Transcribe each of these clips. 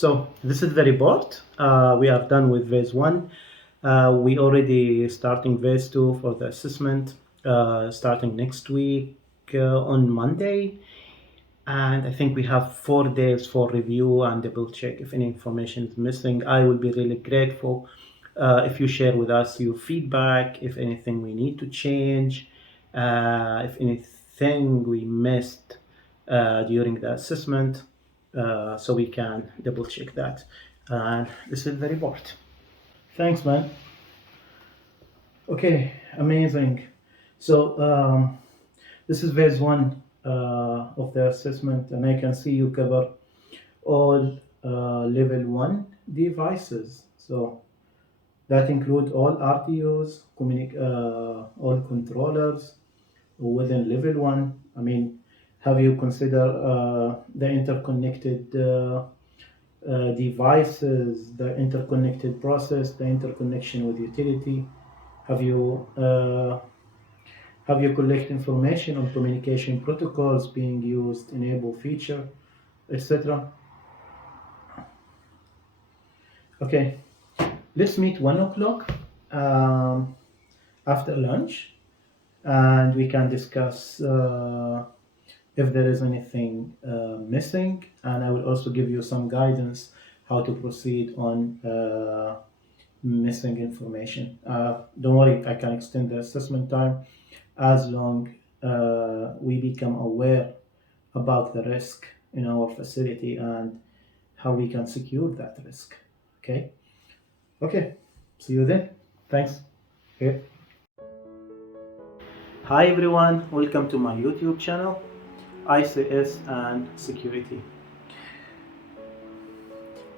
So this is the report. We are done with phase one. We already starting phase two for the assessment, starting next week on Monday. And I think we have 4 days for review and double check if any information is missing. I will be really grateful if you share with us your feedback, if anything we need to change, if anything we missed during the assessment, so we can double check that. And this is the report. Thanks, man. Okay, amazing. So this is phase one of the assessment, and I can see you cover all level one devices. So that include all RTUs, all controllers within level one. I mean, have you considered the interconnected devices, the interconnected process, the interconnection with utility? Have you collect information on communication protocols being used, enable feature, etc.? Okay, let's meet 1 o'clock after lunch, and we can discuss if there is anything missing, and I will also give you some guidance how to proceed on missing information. Don't worry, I can extend the assessment time as long we become aware about the risk in our facility and how we can secure that risk. Okay, see you then. Thanks. Okay. Hi everyone, welcome to my YouTube channel, ICS and Security.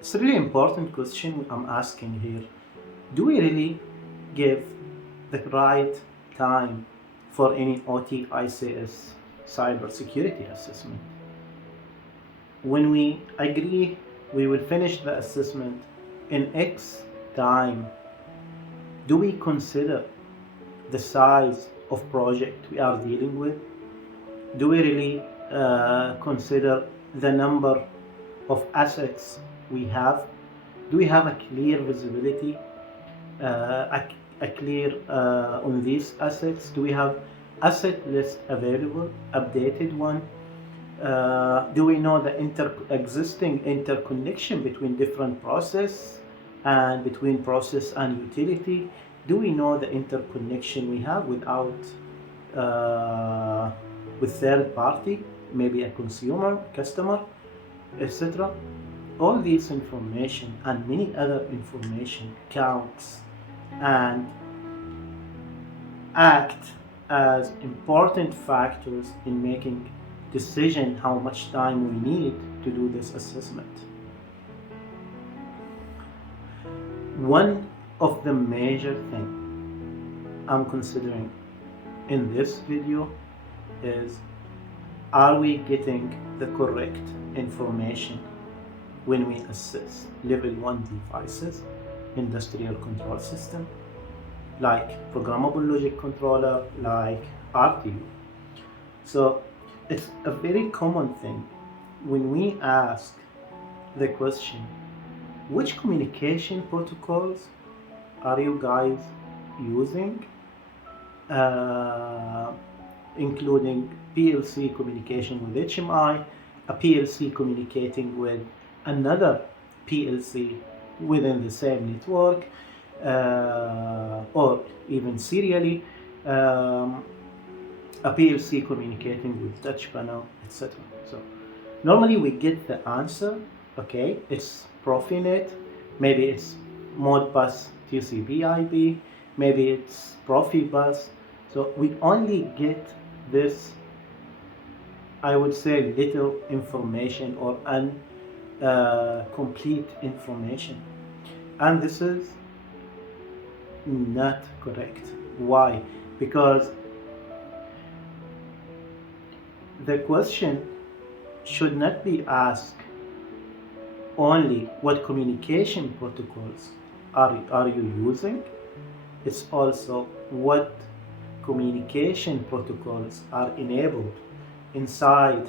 It's a really important question I'm asking here. Do we really give the right time for any OT ICS Cybersecurity Assessment? When we agree we will finish the assessment in X time, do we consider the size of project we are dealing with? Do we really consider the number of assets we have? Do we have a clear visibility, a clear on these assets? Do we have asset list available, updated one? Do we know the existing interconnection between different process and between process and utility? Do we know the interconnection we have without with third party, maybe a consumer, customer, etc.? All this information and many other information counts and act as important factors in making decision how much time we need to do this assessment. One of the major things I'm considering in this video is, are we getting the correct information when we assess level 1 devices, industrial control system, like programmable logic controller, like RTU? So it's a very common thing when we ask the question, which communication protocols are you guys using, including PLC communication with HMI, a PLC communicating with another PLC within the same network, or even serially, a PLC communicating with touch panel, etc. So normally we get the answer, okay, it's Profinet, maybe it's Modbus TCP/IP, maybe it's Profibus. So we only get this, I would say, little information or complete information, and this is not correct. Why? Because the question should not be asked only what communication protocols are you using. It's also what communication protocols are enabled inside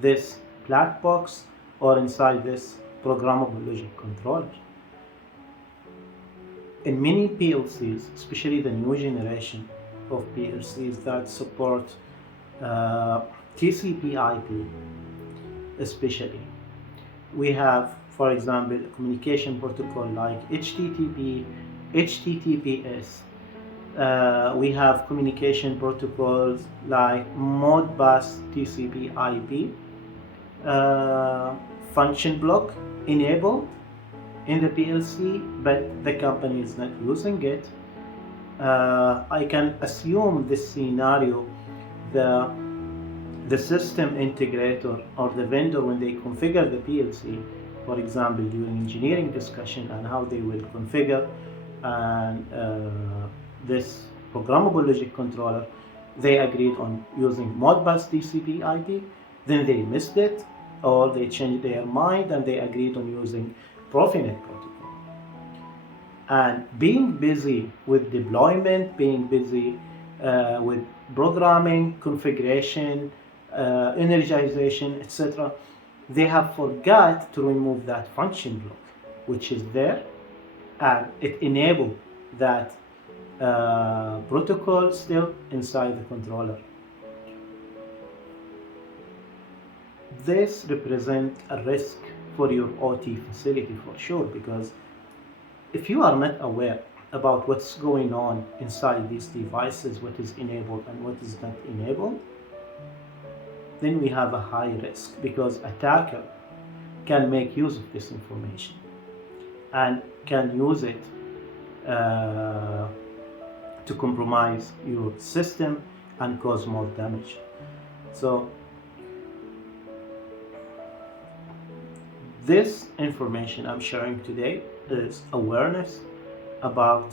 this black box or inside this programmable logic controller. In many PLCs, especially the new generation of PLCs that support TCP/IP, especially, we have, for example, a communication protocol like HTTP, HTTPS. We have communication protocols like Modbus TCP/IP, function block enabled in the PLC, but the company is not using it. I can assume this scenario, the system integrator or the vendor, when they configure the PLC, for example, during engineering discussion and how they will configure and this programmable logic controller, they agreed on using Modbus TCP/IP, then they missed it, or they changed their mind and they agreed on using Profinet protocol. And being busy with deployment, being busy with programming, configuration, energization, etc., they have forgot to remove that function block, which is there, and it enabled that protocol still inside the controller. This represents a risk for your OT facility for sure, because if you are not aware about what's going on inside these devices, what is enabled and what is not enabled, then we have a high risk, because attacker can make use of this information and can use it to compromise your system and cause more damage. So this information I'm sharing today is awareness about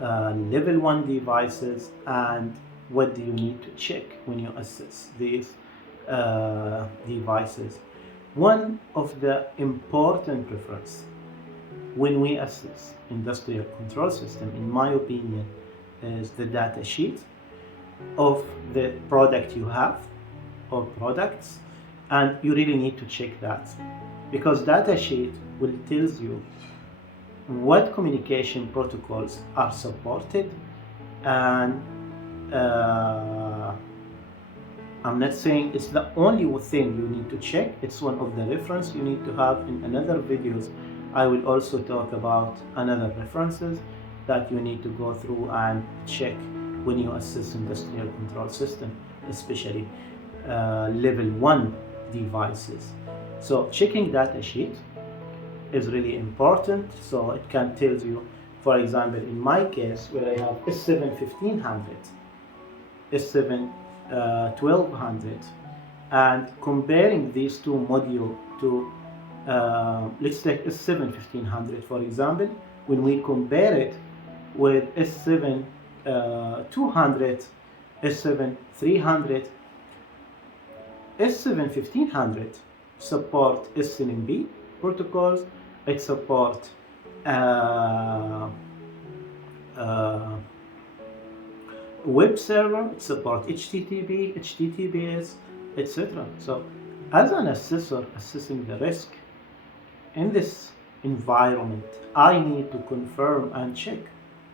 level 1 devices and what do you need to check when you assess these devices. One of the important reference when we assess industrial control system, in my opinion, is the data sheet of the product you have or products, and you really need to check that, because data sheet will tell you what communication protocols are supported. And I'm not saying it's the only thing you need to check, it's one of the reference you need to have. In another videos I will also talk about another references that you need to go through and check when you assess industrial control system, especially level 1 devices. So checking data sheet is really important, so it can tell you, for example, in my case where I have S7 1500, S7 1200, and comparing these two modules to let's take S7 1500 for example. When we compare it with S7 200, S7 300, S7 1500 support SNMP protocols, it support web server, it support HTTP, HTTPS, etc. So as an assessor assessing the risk in this environment, I need to confirm and check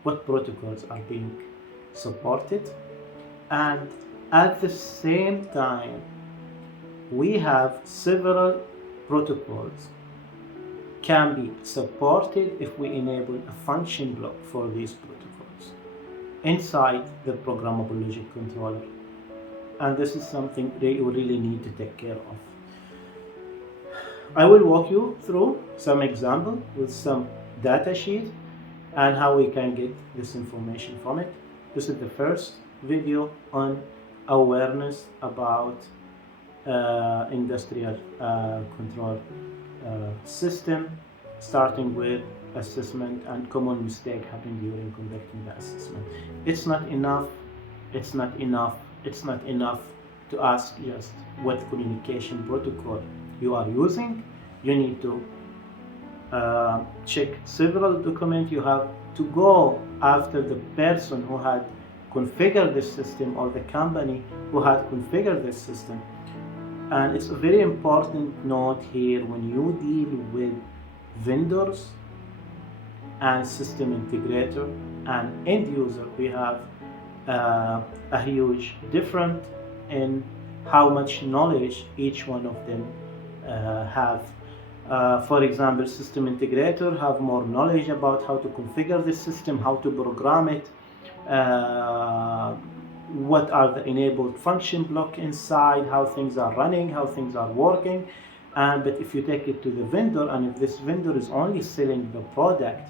what protocols are being supported, and at the same time we have several protocols can be supported if we enable a function block for these protocols inside the programmable logic controller. And this is something that you really need to take care of. I will walk you through some example with some data sheet and how we can get this information from it. This is the first video on awareness about industrial control system, starting with assessment and common mistake happened during conducting the assessment. It's not enough to ask just what communication protocol you are using. You need to check several documents. You have to go after the person who had configured this system or the company who had configured this system. And it's a very important note here when you deal with vendors and system integrator and end user, we have a huge difference in how much knowledge each one of them have. For example, system integrator have more knowledge about how to configure the system, how to program it, what are the enabled function block inside, how things are running, how things are working. But if you take it to the vendor, and if this vendor is only selling the product,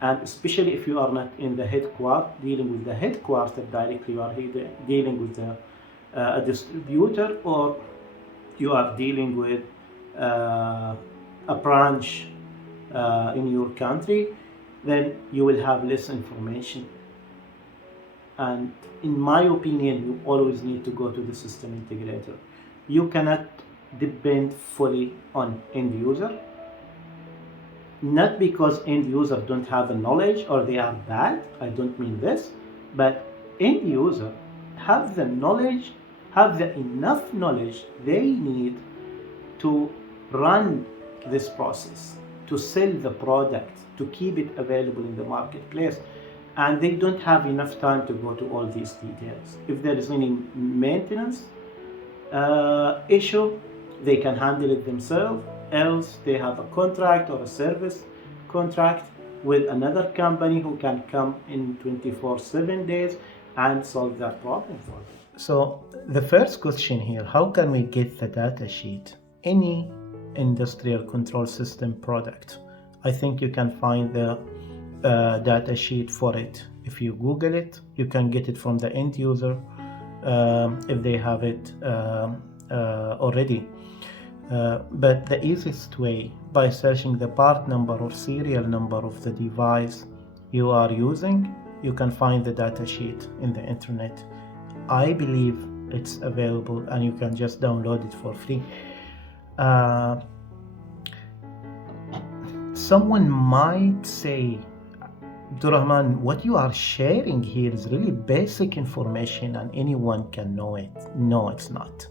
and especially if you are not in the headquarter, dealing with the headquarter directly, you are dealing with a distributor, or you are dealing with a branch in your country, then you will have less information. And in my opinion, you always need to go to the system integrator. You cannot depend fully on end user, not because end user don't have a knowledge or they are bad, I don't mean this, but end user have the knowledge, have the enough knowledge they need to run this process, to sell the product, to keep it available in the marketplace. And they don't have enough time to go to all these details. If there is any maintenance issue, they can handle it themselves, else they have a contract or a service contract with another company who can come in 24/7 days and solve that problem for them. So the first question here, how can we get the data sheet? Any industrial control system product, I think you can find the data sheet for it. If you Google it, you can get it from the end user if they have it already. But the easiest way, by searching the part number or serial number of the device you are using, you can find the data sheet in the internet. I believe it's available and you can just download it for free. Someone might say, Abdurrahman, what you are sharing here is really basic information and anyone can know it. No, it's not.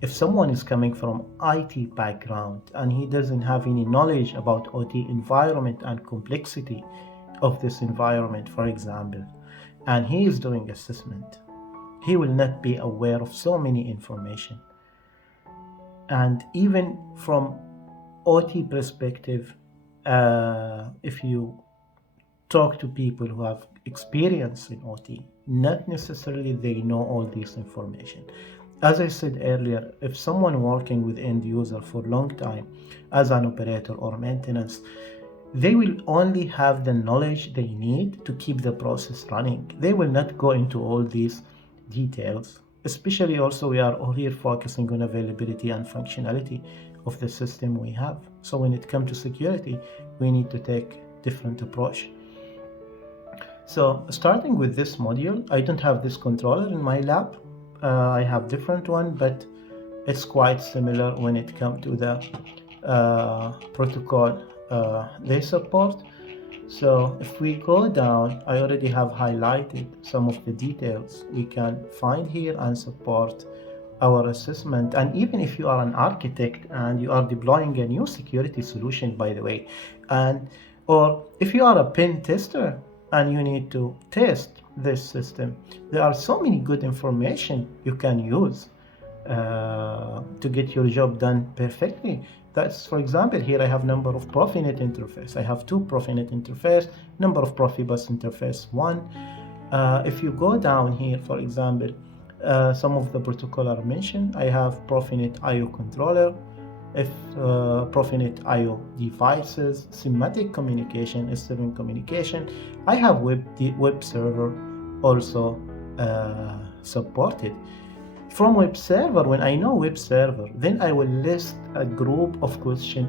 If someone is coming from IT background and he doesn't have any knowledge about OT environment and complexity of this environment, for example, and he is doing assessment, he will not be aware of so many information. And even from OT perspective, if you talk to people who have experience in OT, not necessarily they know all this information. As I said earlier, if someone working with end user for a long time as an operator or maintenance, they will only have the knowledge they need to keep the process running. They will not go into all these details. Especially also we are all here focusing on availability and functionality of the system we have. So when it comes to security, we need to take different approach. So starting with this module, I don't have this controller in my lab. I have different one, but it's quite similar when it comes to the protocol they support. So if we go down, I already have highlighted some of the details we can find here and support our assessment. And even if you are an architect and you are deploying a new security solution, by the way, or if you are a pen tester and you need to test this system, there are so many good information you can use to get your job done perfectly. That's, for example, here I have number of Profinet interface. I have 2 Profinet interface, number of Profibus interface 1. If you go down here, for example, some of the protocol are mentioned. I have Profinet IO controller, Profinet IO devices, semantic communication, S7 communication. I have web server also supported. From web server, when I know web server, then I will list a group of questions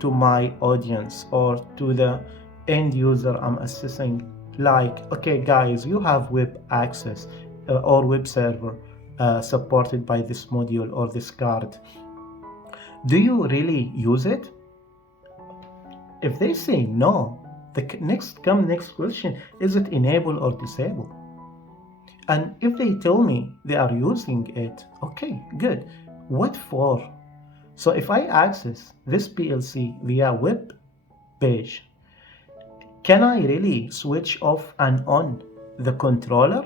to my audience or to the end user I'm assessing, like, okay guys, you have web access or web server supported by this module or this card. Do you really use it? If they say no, the next question, is it enable or disable? And if they tell me they are using it, okay, good. What for? So if I access this PLC via web page, can I really switch off and on the controller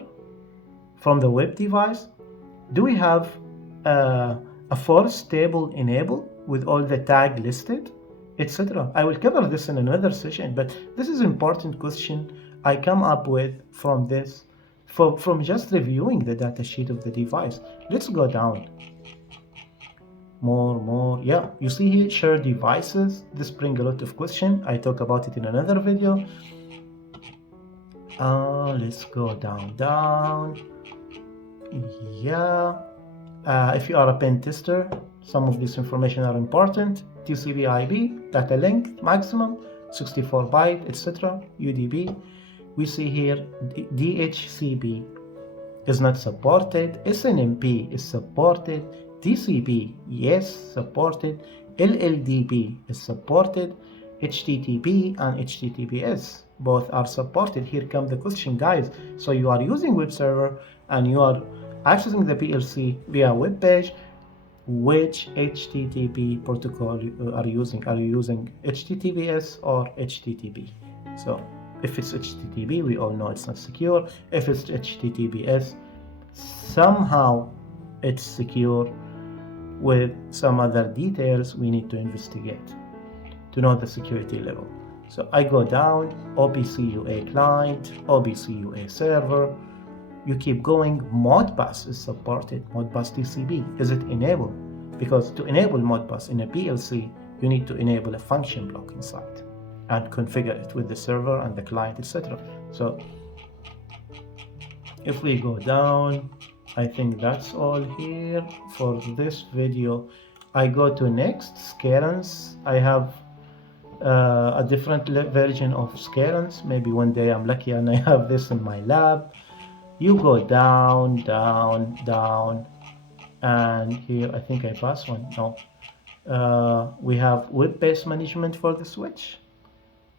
from the web device? Do we have a force table enabled with all the tag listed, etc.? I will cover this in another session, but this is an important question I come up with from this, from just reviewing the data sheet of the device. Let's go down. More. Yeah, you see here, share devices. This brings a lot of questions. I talk about it in another video. Let's go down. Yeah. If you are a pen tester, some of this information are important. TCP/IP, data length maximum, 64 byte, etc. UDP. We see here DHCP is not supported. SNMP is supported. TCP, yes, supported. LLDP is supported. HTTP and HTTPS both are supported. Here comes the question, guys. So you are using web server and you are accessing the PLC via web page. Which HTTP protocol are you using? Are you using HTTPS or HTTP? So if it's HTTP, we all know it's not secure. If it's HTTPS, somehow it's secure. With some other details we need to investigate to know the security level. So I go down, OPC/UA client, OPC/UA server. You keep going. Modbus is supported. Modbus TCP, is it enabled? Because to enable Modbus in a PLC, you need to enable a function block inside and configure it with the server and the client, etc. So if we go down, I think that's all here for this video. I go to next, Scarens. I have a different version of Scarens. Maybe one day I'm lucky and I have this in my lab. You go down, and here I think I passed one. No. We have web-based management for the switch.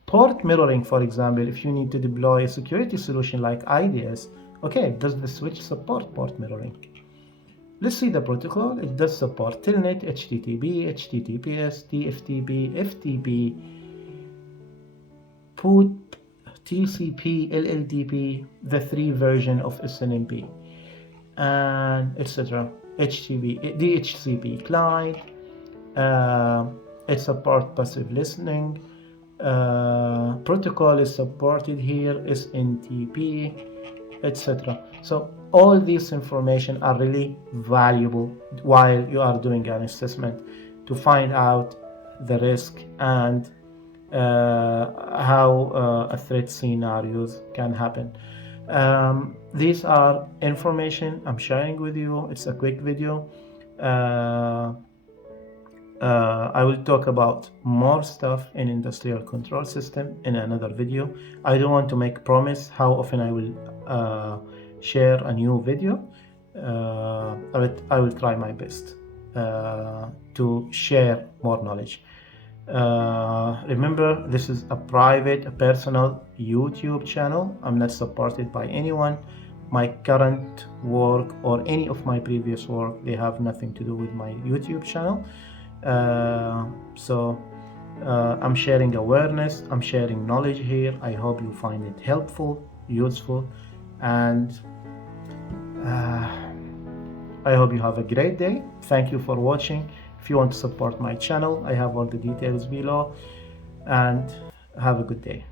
Port mirroring, for example, if you need to deploy a security solution like IDS, okay, does the switch support port mirroring? Let's see the protocol. It does support Telnet, HTTP, HTTPS, TFTP, FTP, POOT, TCP, LLDP, the 3 version of SNMP, and etc. DHCP client. It supports passive listening. Protocol is supported here, SNTP, etc. So all these information are really valuable while you are doing an assessment to find out the risk and how a threat scenarios can happen. These are information I'm sharing with you. It's a quick video. I will talk about more stuff in industrial control system in another video. I don't want to make promise how often I will share a new video, but I will try my best to share more knowledge. Remember, this is a private, a personal YouTube channel. I'm not supported by anyone. My current work or any of my previous work, they have nothing to do with my YouTube channel. So I'm sharing awareness, I'm sharing knowledge here. I hope you find it helpful, useful, and I hope you have a great day. Thank you for watching. If you want to support my channel, I have all the details below, and have a good day.